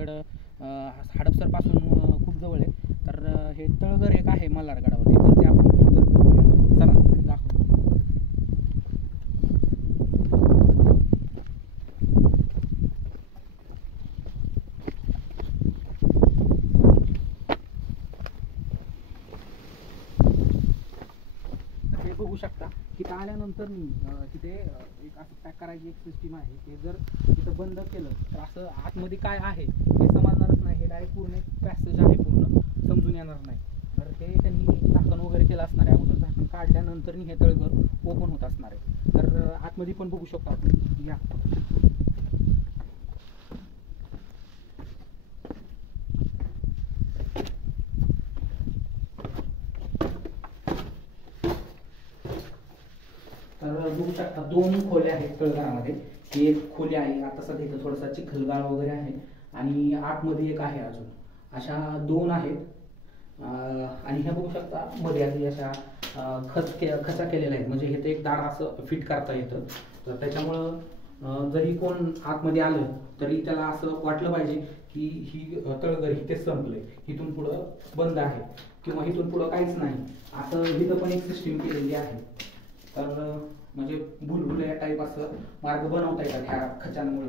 गड हडपसरपासून खूप जवळ आहे. तर हे तळघर एक आहे मल्हारगडावर, तर ते आपण तळघर बघूया. चला दाखवतो. हे बघू शकता तिथं आल्यानंतर तिथे एक असं पॅक करायची एक सिस्टीम आहे. ते जर तिथं बंद केलं तर असं आतमध्ये काय आहे हे समजणारच नाही. हे डायरेक्ट पूर्ण एक पॅसेज आहे, पूर्ण समजून येणार नाही. तर ते त्यांनी झाकण वगैरे केलं असणार आहे अगोदर. झाकण काढल्यानंतर हे तळघर ओपन होत असणार आहे. तर आतमध्ये पण बघू शकतो आपण. या तर बघू शकता 2 खोल्या आहेत तळघरामध्ये. ही एक खोली आहे, आता सध्या इथं थोडासा चिखलगाळ वगैरे आहे, आणि आतमध्ये एक आहे अजून. अशा 2 आहेत. आणि हे बघू शकता मध्ये आधी अशा खचा केलेल्या आहेत, म्हणजे हे ते एक दार असं फिट करता येतं. तर त्याच्यामुळं जरी कोण आतमध्ये आलं तरी त्याला असं वाटलं पाहिजे की ही तळघर इथे संपलंय, इथून पुढं बंद आहे किंवा इथून पुढं काहीच नाही, असं इथं पण एक सिस्टीम केलेली आहे. तर म्हणजे भुलभुलैया टाईप असं मार्ग बनवता येतात ह्या खचांमुळे.